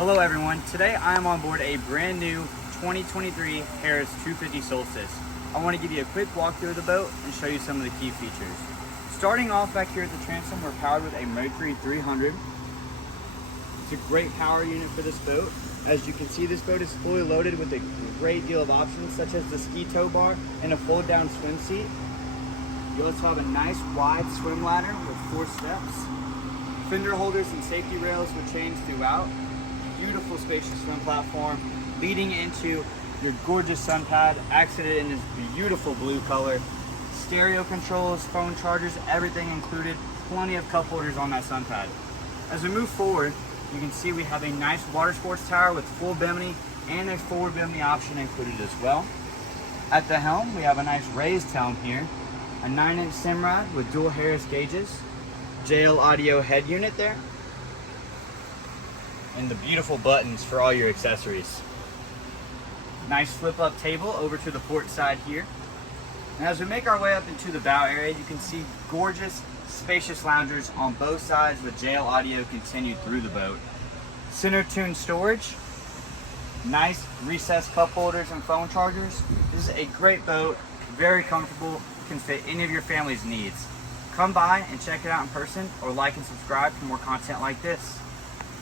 Hello everyone, today I am on board a brand new 2023 Harris 250 Solstice. I want to give you a quick walkthrough of the boat and show you some of the key features. Starting off back here at the transom, we're powered with a Mercury 300. It's a great power unit for this boat. As you can see, this boat is fully loaded with a great deal of options such as the ski tow bar and a fold down swim seat. You also have a nice wide swim ladder with 4 steps. Fender holders and safety rails were changed throughout. Beautiful spacious swim platform leading into your gorgeous sun pad, accented in this beautiful blue color. Stereo controls, phone chargers, everything included. Plenty of cup holders on that sun pad. As we move forward, you can see we have a nice water sports tower with full bimini and a forward bimini option included as well. At the helm, we have a nice raised helm here, a 9-inch Simrad with dual Harris gauges, JL audio head unit there, and the beautiful buttons for all your accessories. Nice flip up table over to the port side here. And as we make our way up into the bow area, you can see gorgeous spacious loungers on both sides with JL audio continued through the boat. Center tune storage, nice recessed cup holders and phone chargers. This is a great boat, very comfortable, can fit any of your family's needs. Come by and check it out in person or like and subscribe for more content like this.